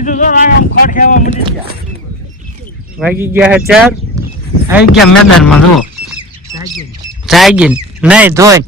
કીધું તો આમ ખડ ખેવા મળી ગયા. વાગી ગયા ચાર? આવી ગયા મેદાનમાં જુઓ. જાગીન. નહીં ધોઈ.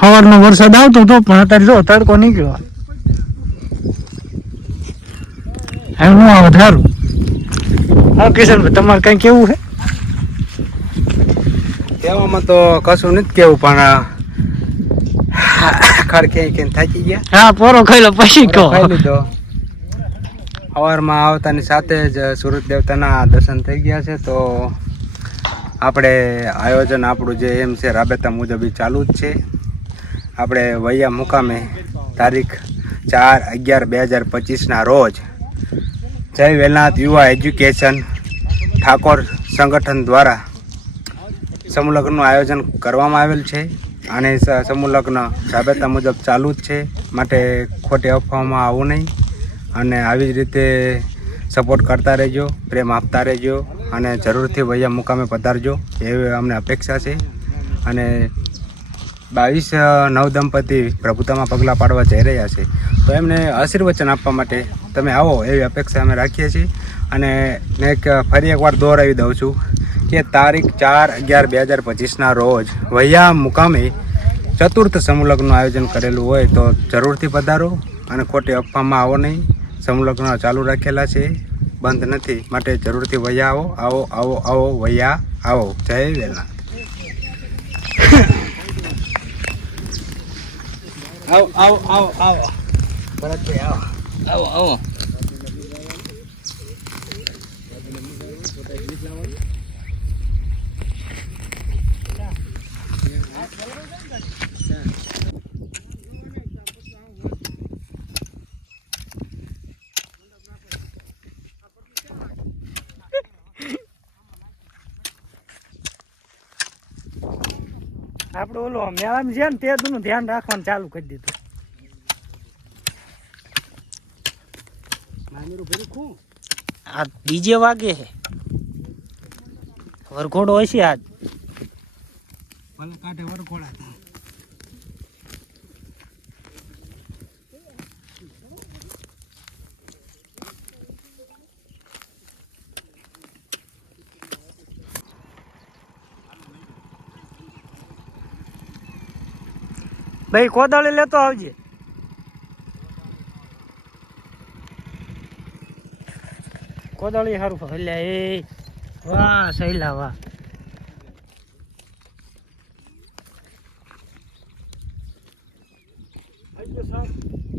સવારનો વરસાદ આવતો હતો પણ અત્યારે જો તડકો નીકળ્યો. હવે હું આવે સારું હા કિશનભાઈ તમારે કઈ કેવું છે? કહેવામાં તો કશું નથી કેવું પણ ખડ ક્યાંય ક્યાંય થાકી ગયા. હા પોરો ખાઈ લો પછી કહો ખાઈ લીધો. સવારમાં આવતાની સાથે જ સુરત દેવતાના દર્શન થઈ ગયા છે તો આપણે આયોજન આપણું જે એમ છે રાબેતા મુજબ એ ચાલુ જ છે. આપણે વૈયા મુકામે તારીખ ચાર અગિયાર બે હજાર પચીસના રોજ જય વેલનાથ યુવા એજ્યુકેશન ઠાકોર સંગઠન દ્વારા સમૂહ લગ્નનું આયોજન કરવામાં આવેલ છે અને સમૂહ લગ્ન રાબેતા મુજબ ચાલુ જ છે. માટે ખોટી અફવામાં આવું નહીં. અને આવી જ રીતે સપોર્ટ કરતા રહેજો, પ્રેમ આપતા રહેજો અને જરૂરથી વૈયા મુકામે પધારજો એવી અમને અપેક્ષા છે. અને બાવીસ નવ દંપતી પ્રભુતામાં પગલાં પાડવા જઈ રહ્યા છે. તો એમને આશીર્વચન આપવા માટે તમે આવો એવી અપેક્ષા અમે રાખીએ છીએ. અને મેં એક, ફરી એકવાર દોહરાવી દઉં છું. કે તારીખ ચાર અગિયાર બે હજાર પચીસના રોજ વૈયા મુકામે ચતુર્થ સમૂહલગ્નનું આયોજન કરેલું હોય તો જરૂરથી પધારો અને ખોટી અફવામાં આવો નહીં. સમૂહલગ્ન ચાલુ રાખેલા છે. બંધ નથી. માટે જરૂરથી વૈયા આવો. આવો આવો આવો વૈયા આવો. જય વેલા આવો આવો આવો આવો. ભરતભાઈ આવો. આવો આવો. આપણે ઓલો મેળામાં છે ને તે નું ધ્યાન રાખવાનું ચાલુ કરી દીધું. આ બીજે વાગે વરઘોડો હશે આજ. ભલે કાંઠે વરઘોડા થાય. ભાઈ કોદાળી લેતો આવજે. કોદાળી સારું હલ્યા એ. વાહ, સહેલા વાહ.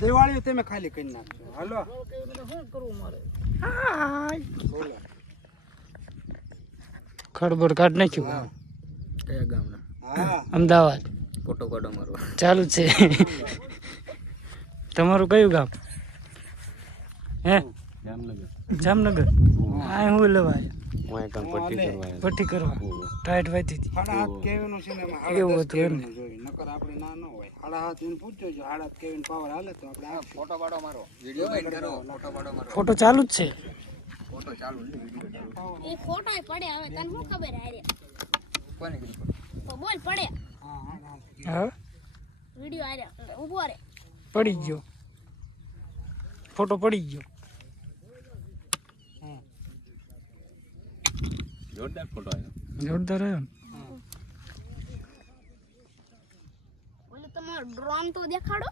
દિવાળી તમે ખાલી કરી નાખજો. હાલો. બોલો ખડબડ કાઢ નાખ્યું. કયા ગામના? અમદાવાદ. ફોટો કાઢો મારો. ચાલુ જ છે. તમારું કયું ગામ? હે? જામનગર. જામનગર આ હું લેવા પટ્ટી કરવા ટાઈટ વાતી હતી. એવું હતું એમ સાડા હાથ એને પૂછજો જો સાડા કેવીન પાવર હાલે તો આપણે આ ફોટો પાડો મારો. વિડિયો બેન કરો ફોટો પાડો મારો. ફોટો ચાલુ જ છે. ફોટો ચાલુ એ ખોટા પડે હવે તને શું ખબર કોને તો બોલ પડે. હા હા? હા વિડિયો ઊભો રે. પડી ગયો. ફોટો પડી ગયો. જોરદાર ફોટો આવ્યો જોરદાર આવ્યો ને ઓલું તમારો ડ્રોન તો દેખાડો.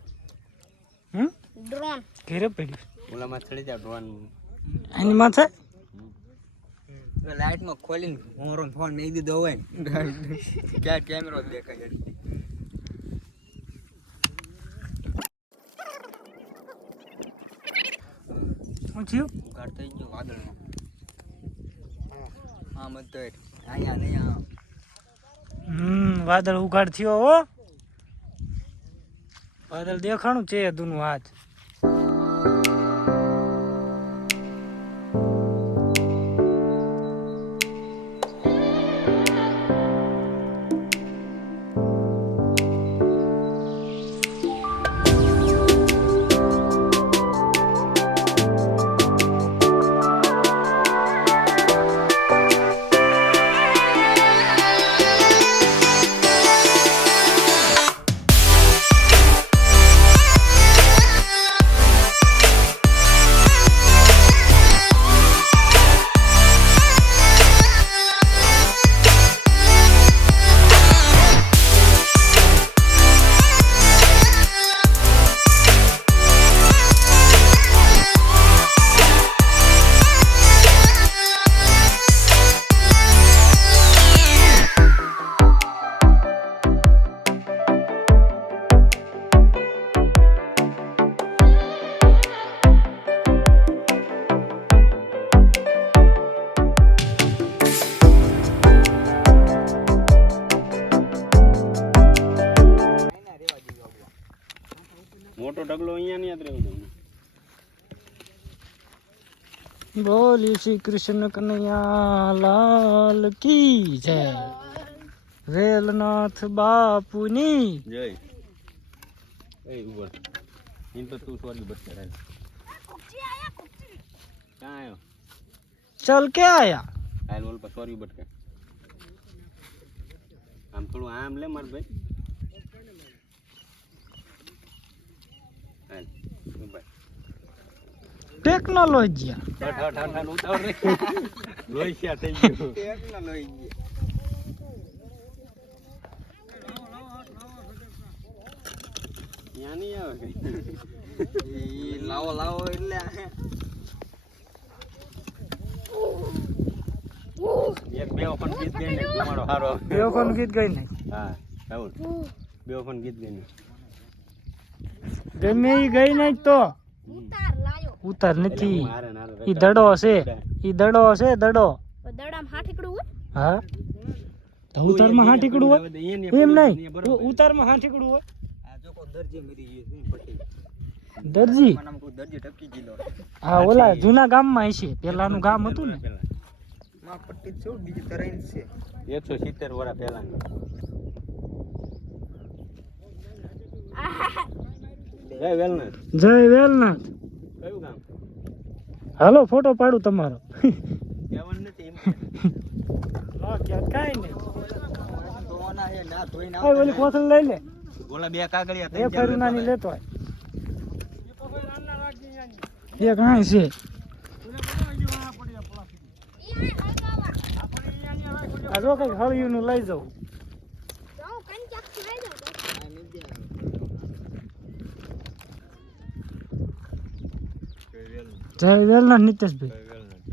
હમ? ડ્રોન. ઘેરે પડ્યું. ઓલામાં ચડી જા ડ્રોન. એની માથે? લાઈટમાં ખોલીને મોરો ફોન મેં દીધો હોય ક્યાં કેમેરો દેખાય શું થયું? ઉઘાડ થઈ ગયો વાદળમાં હા મત અહીંયા નહીં હમ વાદળ ઉઘાડ થયો હો. વાદળ દેખાણું છે દુનું હાથ બોલી શ્રી કૃષ્ણ કનૈયા લાલ કી જય. વેલનાથ બાપુની જય. એ ઉપર ઇન પર તું સ્વર્ગ બસ રહે ક્યાં આવ્યો ચલ કે આયા? હાલ ઓલ પર સોરી બટકે. આમ થોડું આમ લે માર ભાઈ હાલ ઊભા ટેકનોલોજી હટ હટ હટ હટ ઉતાવળ રે લોહીશિયા થઈ ગયું ત્યાં નહીં આવે કઈ. લાવો લાવો એટલે એક બે ઓપન ગીત ગાઈને તમારો હારો બે કોણ ગીત ગઈ નહીં. હા બે ઓપન ગીત ગાઈને ગમે ઈ ગઈ નહીં તો. ઉતાર લાયો. ઉતાર નથી. ઈ દડો છે ઈ દડો છે દડો. દડામાં હા હાઠીકડું હોય? હા. તો ઉતારમાં હા ઠીકડું હોય? એમ નહીં. ઉતારમાં હા ઠીકડું હોય? દરજી ગયો શું પટ્ટી દરજી? મને કોઈ દરજી ટપકી ગયેલો. હા ઓલા જૂના ગામમાં હશે. પેલાનું ગામ હતું ને. માં પટ્ટી છો બીજી તરાઈન છે. એકસો સિત્તેર વર્ષ પહેલા જય વેલનાથ. જય વેલનાથ. હાલો ફોટો પાડું તમારો. કાંઈ ઓલી કોથળી લઈ લે. બોલા બે કાગળિયા એ ચાર નાની લેતો એક આય છે. આ જો કંઈક હળિયું નું લઈ જવું લઈ જાઉં તો.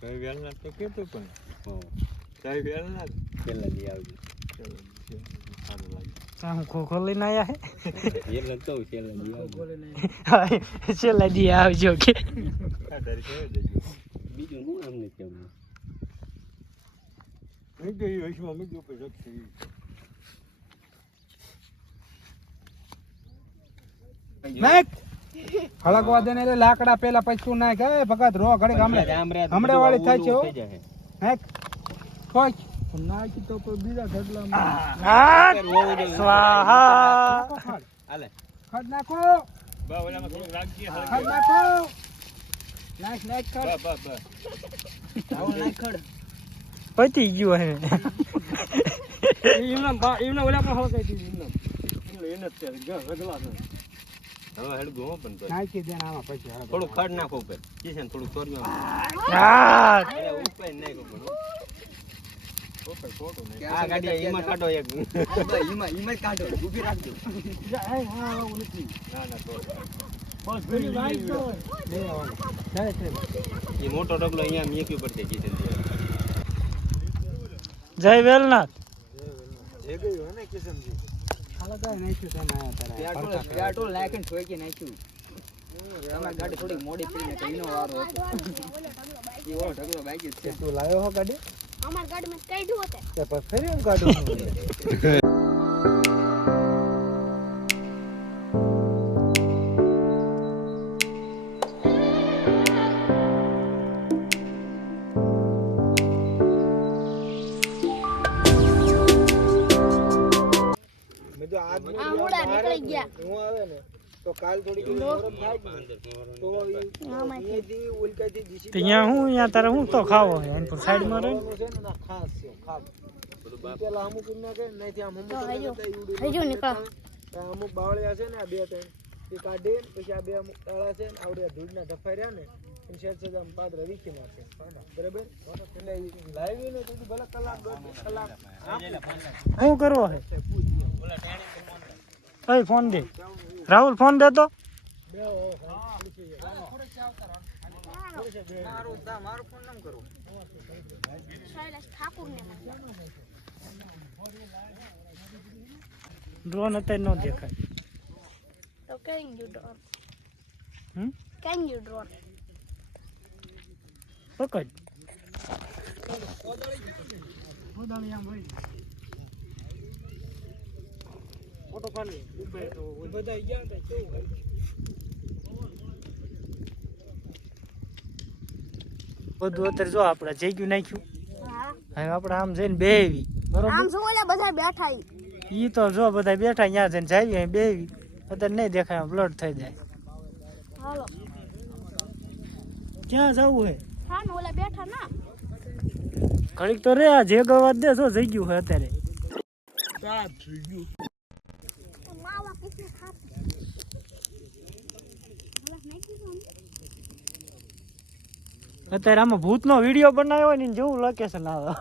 જય તો નીતેશભાઈ પણ. માં પટ્ટી પેલા દી આવજો. હું ખોખો લઈને આયા હે? છેલ્લા દી આવજો. હા, છેલ્લા દી આવજો કે. બીજું હું આમ નથી કેવું નાખ હળગવા દે ને એટલે લાકડા પેલા પછી તું નાખ. હે ભગત રો ઘડી ગામડે હમણાં. વાળી થાય છે હો. જશે. નાખ તો કોઈ બીજા ઢગલામાં. હા, સ્વાહા. હાલે. ખડ નાખો. ખડ નાખો. નાખ નાખ ખડ. આવો નાખ ખડ. પતી ગયું હે. હવે હળગું હો પણ. નાખી દે ને આમાં પછી હળગવા. થોડું ખડ નાખો ઉપર. કિશન થોડું હા એટલે ઉપર નાખો પણ હો. આ ગાડી એમાં કાઢો એક. ના તો. જાય. એ મોટો ડગલો અહીંયા મેક્યું પડશે કિશન જય વેલનાથ. પેટ્રોલ નાખીને ઠોકી નાખ્યું તમારી ગાડી થોડી મોડી પડીને તો નો વારો હતો. એ ઢગલો બાકી છે તું લાવ્યો હો ગાડી અમાર ગાડીમાં કાઢ્યું હોતે. તે પછી ફરી એમ ત્યાં હું ત્યાં તારે હું તો ખાવો એમ સાઈડ સાઈડમાં રહે છે ને ખાસ છે ઈ પેલા અમુક ના કહે ને ત્યાં અમુક તો હજુ- નીકળો. અમુક બાવળિયા છે ને આ બે ત્રણ એ કાઢી પછી આ બે અમુક તળા છે ને આવડે ધૂળના ધફાઈ રહ્યા ને એમ શેર છે આમ પાત્ર વીખી નાખે બરાબર એટલે લાવી ને તું ભલે કલાક દોઢ કલાક શું કરવો હે? ફોન દે. રાહુલ ફોન દે તો? મારું ફોન નામ કરું ડ્રોન અત્યારે ન દેખાય. તો કેમ ગયું ડ્રોન હમ? કેમ ગયું ડ્રોન પકડ. ફોટો પાડી. બધા ગયા હતા કેવું હોય બધું અત્યારે જો આપણે જઈ નાખ્યું. હા. હવે આપણે આમ જઈને બેવી બરોબર? આમ જો ઓલા બધા બેઠા ઈ. ઈ તો જો બધા બેઠા ત્યાં જઈને જાવી અહીં બેવી અત્યારે નહીં દેખાય બ્લડ થઈ જાય. હાલો. ક્યાં જવું હે? હા ઓલા બેઠા ના. ઘડીક તો રે આ જે ગવાત દે જો જઈ ગયું હે અત્યારે. માવા કિસને ખાતી ઓલા નાખી દો ને. અત્યારે આમાં ભૂતનો વીડિયો બનાવ્યો હોય ને જેવું લોકેશન આવે.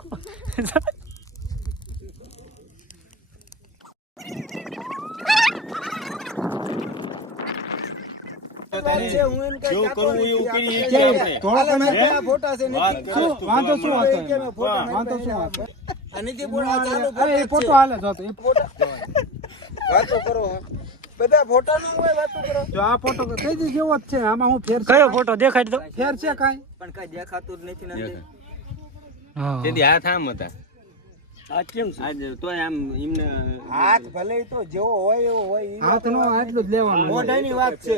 ફોટા કરે હાલે ફોટા. બધા ફોટા નું હોય વાતો કરો. જો આ ફોટો કઈ દી જેવો જ છે. આમાં હું ફેર કયો ફોટો દેખાડી તો ફેર છે કાઈ? પણ કઈ દેખાતું જ નથી ને. હા. તેથી હાથ આમ હતા. આ કેમ આજ તોય આમ એમને હાથ ભલે તો જેવો હોય એવો હોય હાથ આટલું જ લેવાનું. મોઢાની વાત છે.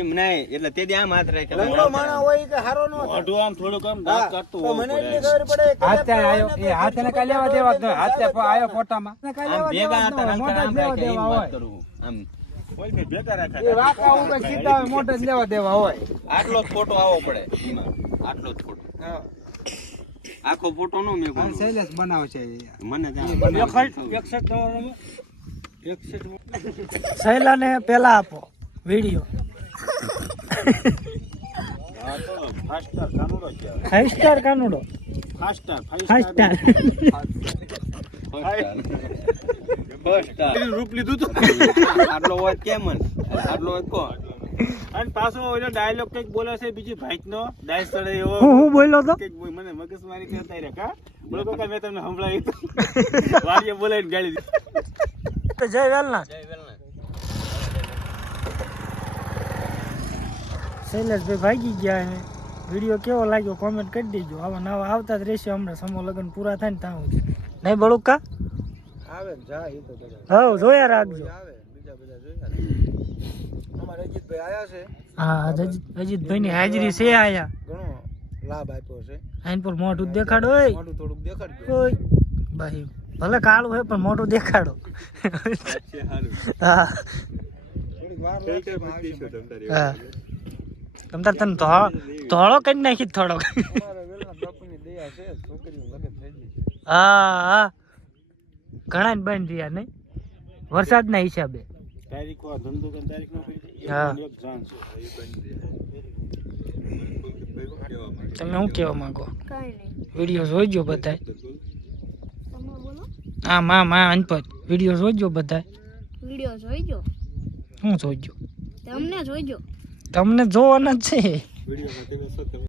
એમ નહીં એટલે આમ હાથ લંગડો રાખ્યા માણા હોય કે હારો નો મોઢું આમ થોડુંક આમ દાંત કાઢતું તો મને એટલી ખબર પડે હાથે આયો એ હાથે કાંઈ લેવા દેવા નહીં. હાથે આયો ફોટામાં. આમ ભેગા હતા મોઢા જ લેવા દેવા હોય. આમ એ વાંકા ઉપર સીધા હોય મોઢા જ લેવા દેવા હોય. આટલો જ ફોટો આવો પડે આટલો જ ફોટો. આખો ફોટો નો મેં કોણ શૈલેષ બનાવે છે મને ત્યાં સહેલા ને પેલા આપો video. Five star Kanudo five star five star રૂપ લીધું તું આટલો હોય કેમ? આટલો હોય કોણ? અને પાછો ઓલો ડાયલોગ કંઈક બોલે છે બીજી ભાઈનો ડાય સડે એવો. હું હું બોલ્યો તો? કંઈક બોલ- મને મગજમારી કરતા રે કા? બોલો કાકા મેં તમને સંભળાવી તો. વાડીએ ગાડી ગાળી દીધી. જય વેલના શૈલેષભાઈ ભાગી ગયા અને વીડિયો કેવો લાગ્યો કોમેન્ટ કરી દેજો. આવા નવા આવતા જ રહેશે હમણાં. સમો લગ્ન પૂરા થાય ને ત્યાં સુધી. નહીં બળુકા? આવે જા એ તો હા જોયા રાખજો. આવે બીજા બધા જોયા અમારે અજીતભાઈ આયા છે. હા અજીતભાઈ ની હાજરી છે આયા. ઘણો લાભ આપ્યો છે. આઈન પર મોઢું દેખાડો ઓય. મોટું થોડુંક દેખાડજો. ઓય. ભાઈ ભલે કાળું હોય પણ મોઢું દેખાડો. હા. થોડીક વાર લાગશે પણ આવશે. હા. તમ તાર તને ધોળો કરી નાખી થોડોક હા હા. ઘણા બંધ રહ્યા નહીં. વરસાદના હિસાબે. તારીખ આ ધંધો કરીને તારીખ નો હા. એક જાણ છે. તમે શું કહેવા માંગો? વીડિયો જોજો બધાય. હા માં માં અનપત વીડિયો જોજો બધાય. વીડિયો જોજો શું જોજો તમને જોજો તમને જોવાના જ છે. વીડિયો